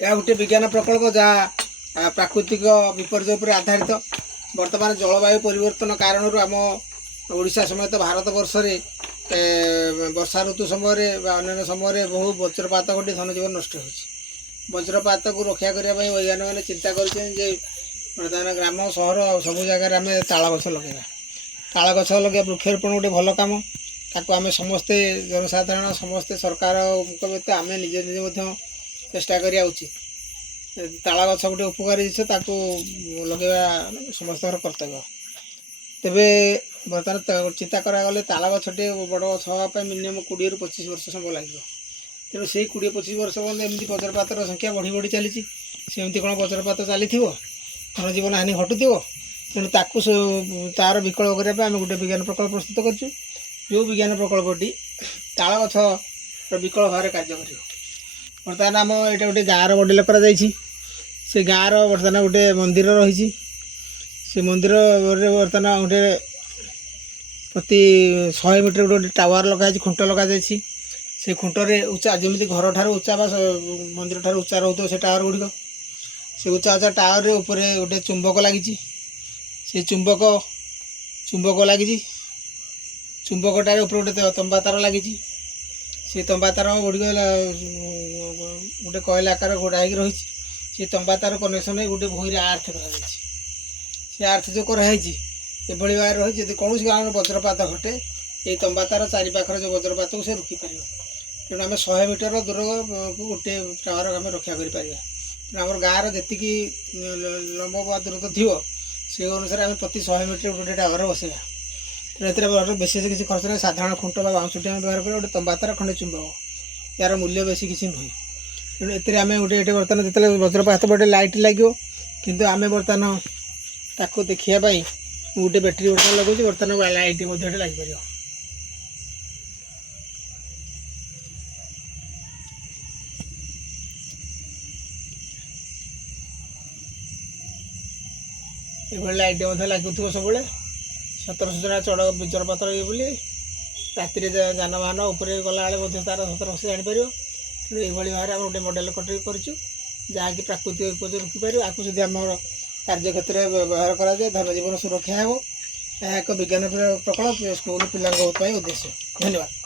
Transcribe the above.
यह गोटे विज्ञान प्रकल्प जहाँ प्राकृतिक विपर्य पर आधारित वर्तमान जलवायु परिवर्तन कारण आम ओडिशा समेत भारत वर्ष वर्षा ऋतु समय अन्य समय बहु वज्रपात घटी धनजीवन नष्ट हो वज्रपात को रक्षा करने वैज्ञानिक मैंने चिंता कर बर्तमान ग्राम सहर सब जगार आम ताल गछ लगे ताल गछ लगे वृक्षारोपण गोटे भल कम ताको आम समस्ते जनसाधारण समस्ते सरकार व्यतीत आम निजे निजे चेष्टा करिया उचित ताल गछ गोटे उपकारी जिनिस ताको लगेवा समस्त कर्तव्य तेबे बर्तमान चिंता करागले ताल गछटे बड़ गछ हाँपी मिनिमम 20 ରୁ 25 वर्ष समय लगे तेणु से 20-25 वर्ष एमती वज्रपात संख्या बढ़ी बढ़ी चली सेमती कौन वज्रपात चली धनजीवन हानि घटुव तेणु ताकू तार विकल्प करने आम गोटे विज्ञान प्रकल्प प्रस्तुत कर जो विज्ञान प्रकल्पटी ताल गछर विकल्प भाव कार्य कर बर्तमान आम यहाँ गोटे गाँव मॉडल कर से गाँव बर्तमान गोटे मंदिर रही से मंदिर बर्तमान गोटे प्रति 100 मीटर गोटे टावर लगाई खुंट लगे से खुंटे उच्चा जमी घर ठार उच्चा मंदिर ठार उच्चा रोक से टावर गुड़िक से उच्चा उच्चा टावर उपर गोटे चुंबक लगी से चुंबक लगी चुंबकटार ऊपर गोटे तंबा तार लगी से तंबा तार गुड़िक गोटे कएल आकार गोड़ा हो रही से तंबा तार कनेक्शन गोटे भूई आर्थ कर आर्थ जो कराई एभली भाव रही जब कौन गाँव वज्रपात घटे ये तंबा तार चारिपाखर जो वज्रपात को से रोकीपर तेणु आम 100 मीटर दूर को गोटे टावर आम रक्षा करें आम गाँव जी लंब दूरता थी से अनुसार आम प्रति 100 मीटर गोटे टावर बसैया तेरे बेसी किसी खर्च नहीं साधारण खुंट बाउंसटी आम व्यवहार करें गोटे तंबा तार खंडे चुंबक यार मूल्य बेसी किसी नुहे तेणु एतिर आम गोटे बर्तमान जो वज्रपात गोटे लाइट लगे किंतु आम बर्तमान ताको देखापी गोटे बैटेरी बर्तमान लगे बर्तमान लाइट लगिपर ये लाइट लगुव सब सतर सूचना चढ़ वज्रपात ये बोली राति जानवाहन उपर गला तार सतर से जापर तेणु ये भाव आम गोटे मॉडल जहाँकि प्राकृतिक विपर्य रोकीपर आपको जब आम कार्य क्षेत्र में व्यवहार कराए धनजीवन सुरक्षा हो यह एक विज्ञान प्रकल्प स्कूल पिला उद्देश्य। धन्यवाद।